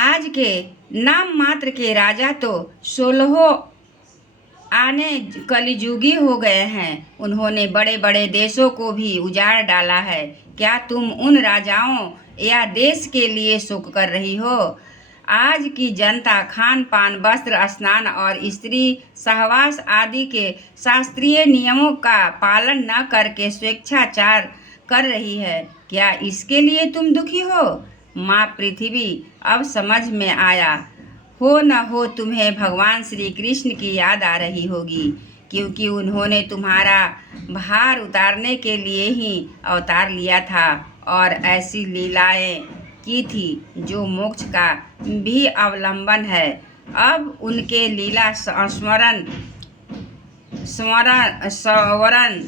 आज के नाम मात्र के राजा तो 16 आने कलिजुगी हो गए हैं। उन्होंने बड़े बड़े देशों को भी उजाड़ डाला है। क्या तुम उन राजाओं या देश के लिए शोक कर रही हो? आज की जनता खान पान, वस्त्र, स्नान और स्त्री सहवास आदि के शास्त्रीय नियमों का पालन न करके स्वेच्छाचार कर रही है। क्या इसके लिए तुम दुखी हो? माँ पृथ्वी, अब समझ में आया। हो न हो तुम्हें भगवान श्री कृष्ण की याद आ रही होगी, क्योंकि उन्होंने तुम्हारा भार उतारने के लिए ही अवतार लिया था और ऐसी लीलाएं की थी जो मोक्ष का भी अवलंबन है। अब उनके लीला स्मरण स्मरण स्मरण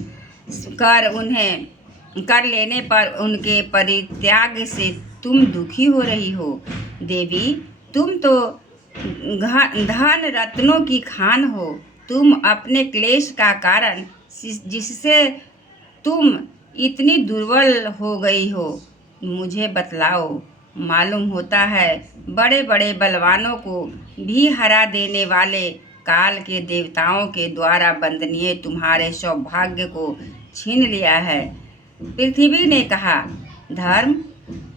कर लेने पर उनके परित्याग से तुम दुखी हो रही हो। देवी, तुम तो धन रत्नों की खान हो। तुम अपने क्लेश का कारण, जिससे तुम इतनी दुर्बल हो गई हो, मुझे बतलाओ। मालूम होता है बड़े बड़े बलवानों को भी हरा देने वाले काल के देवताओं के द्वारा वंदनीय तुम्हारे सौभाग्य को छीन लिया है। पृथ्वी ने कहा, धर्म,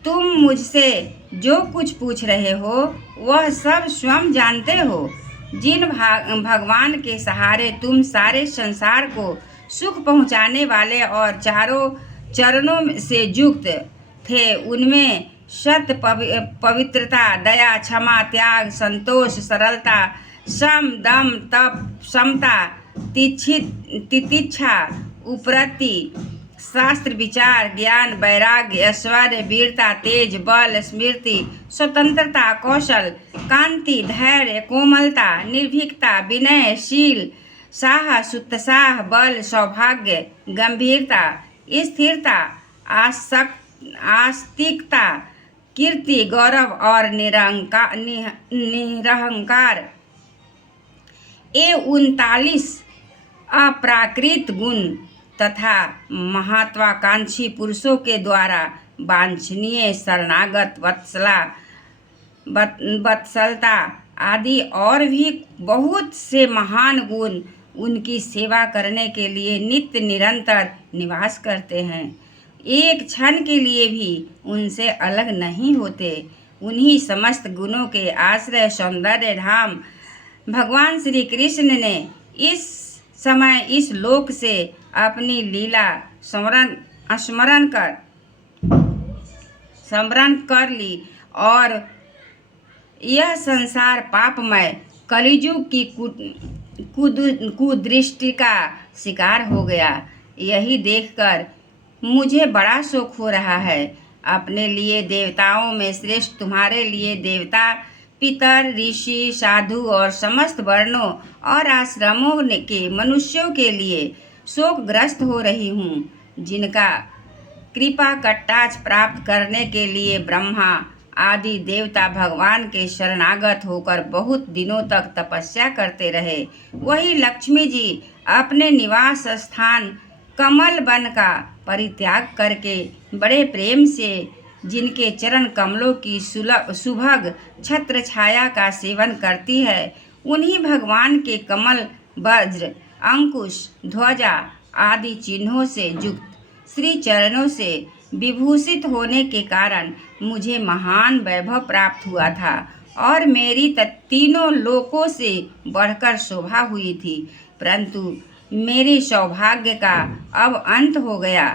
तुम मुझसे जो कुछ पूछ रहे हो वह सब स्वयं जानते हो। जिन भगवान के सहारे तुम सारे संसार को सुख पहुँचाने वाले और चारों चरणों से युक्त थे, उनमें सत्य, पवित्रता, दया, क्षमा, त्याग, संतोष, सरलता, सम, दम, तप, समता, तितिक्षा, उपरति, शास्त्र विचार, ज्ञान, वैराग्य, ऐश्वर्य, वीरता, तेज, बल, स्मृति, स्वतंत्रता, कौशल, कांति, धैर्य, कोमलता, निर्भीकता, विनय, शील, साहस, उत्साह, बल, सौभाग्य, गंभीरता, स्थिरता, आस्तिकता, कीर्ति, गौरव और निरहंकार, ये 39 अप्राकृत गुण तथा महत्वाकांक्षी पुरुषों के द्वारा वांछनीय शरणागत, वत्सलता आदि और भी बहुत से महान गुण उनकी सेवा करने के लिए नित्य निरंतर निवास करते हैं। एक क्षण के लिए भी उनसे अलग नहीं होते। उन्हीं समस्त गुणों के आश्रय सौंदर्य धाम भगवान श्री कृष्ण ने इस समय इस लोक से अपनी लीला स्मरण कर ली और यह संसार पापमय कलिजुग की कुदृष्टि का शिकार हो गया। यही देखकर मुझे बड़ा शोक हो रहा है। अपने लिए देवताओं में श्रेष्ठ तुम्हारे लिए देवता, पितर, ऋषि, साधु और समस्त वर्णों और आश्रमों के मनुष्यों के लिए शोकग्रस्त हो रही हूँ, जिनका कृपा कटाक्ष प्राप्त करने के लिए ब्रह्मा आदि देवता भगवान के शरणागत होकर बहुत दिनों तक तपस्या करते रहे। वही लक्ष्मी जी अपने निवास स्थान कमल वन का परित्याग करके बड़े प्रेम से जिनके चरण कमलों की सुभग छत्र छाया का सेवन करती है, उन्हीं भगवान के कमल, वज्र, अंकुश, ध्वजा आदि चिन्हों से युक्त श्री चरणों से विभूषित होने के कारण मुझे महान वैभव प्राप्त हुआ था और मेरी तीनों लोकों से बढ़कर शोभा हुई थी। परंतु मेरे सौभाग्य का अब अंत हो गया।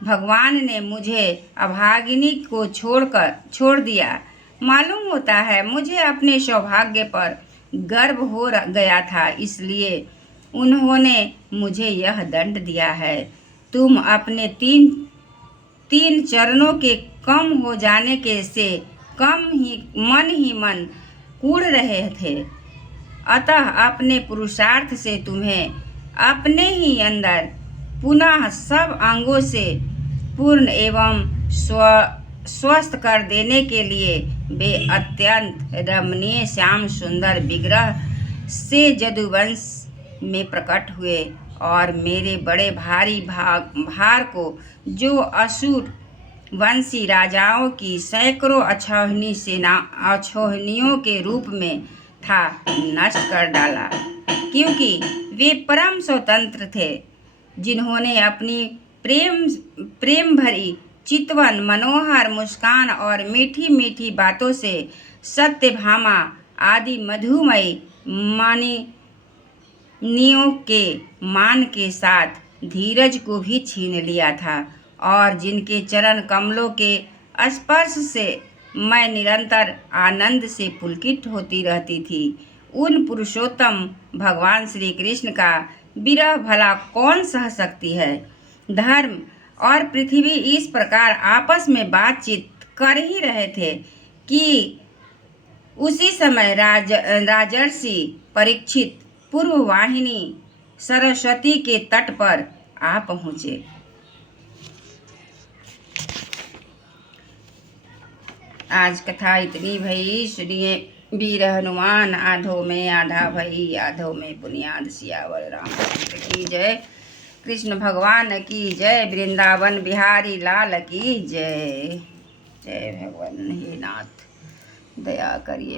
भगवान ने मुझे अभागिनी को छोड़ दिया। मालूम होता है मुझे अपने सौभाग्य पर गर्व हो गया था, इसलिए उन्होंने मुझे यह दंड दिया है। तुम अपने तीन चरणों के कम हो जाने के से कम ही मन कूड़ रहे थे, अतः अपने पुरुषार्थ से तुम्हें अपने ही अंदर पुनः सब अंगों से पूर्ण एवं स्वस्थ कर देने के लिए वे अत्यंत रमणीय श्याम सुंदर विग्रह से जदुवंश में प्रकट हुए और मेरे बड़े भारी भार को जो असुर वंशी राजाओं की सैकड़ों अछोहनियों के रूप में था नष्ट कर डाला, क्योंकि वे परम स्वतंत्र थे, जिन्होंने अपनी प्रेम भरी चितवन, मनोहर मुस्कान और मीठी मीठी बातों से सत्यभामा आदि मधुमयी मानिनियों के मान के साथ धीरज को भी छीन लिया था, और जिनके चरण कमलों के स्पर्श से मैं निरंतर आनंद से पुलकित होती रहती थी। उन पुरुषोत्तम भगवान श्री कृष्ण का विरह भला कौन सह सकती है। धर्म और पृथ्वी इस प्रकार आपस में बातचीत कर ही रहे थे कि उसी समय राजर्षि परीक्षित पूर्ववाहिनी सरस्वती के तट पर आ पहुँचे। आज कथा इतनी भई, सुनिए वीर हनुमान आधो में आधा भई, आधो में बुनियाद सियावर रामचंद्र की जय। कृष्ण भगवान की जय। वृंदावन बिहारी लाल की जय। जय भगवान। हे नाथ दया करिए।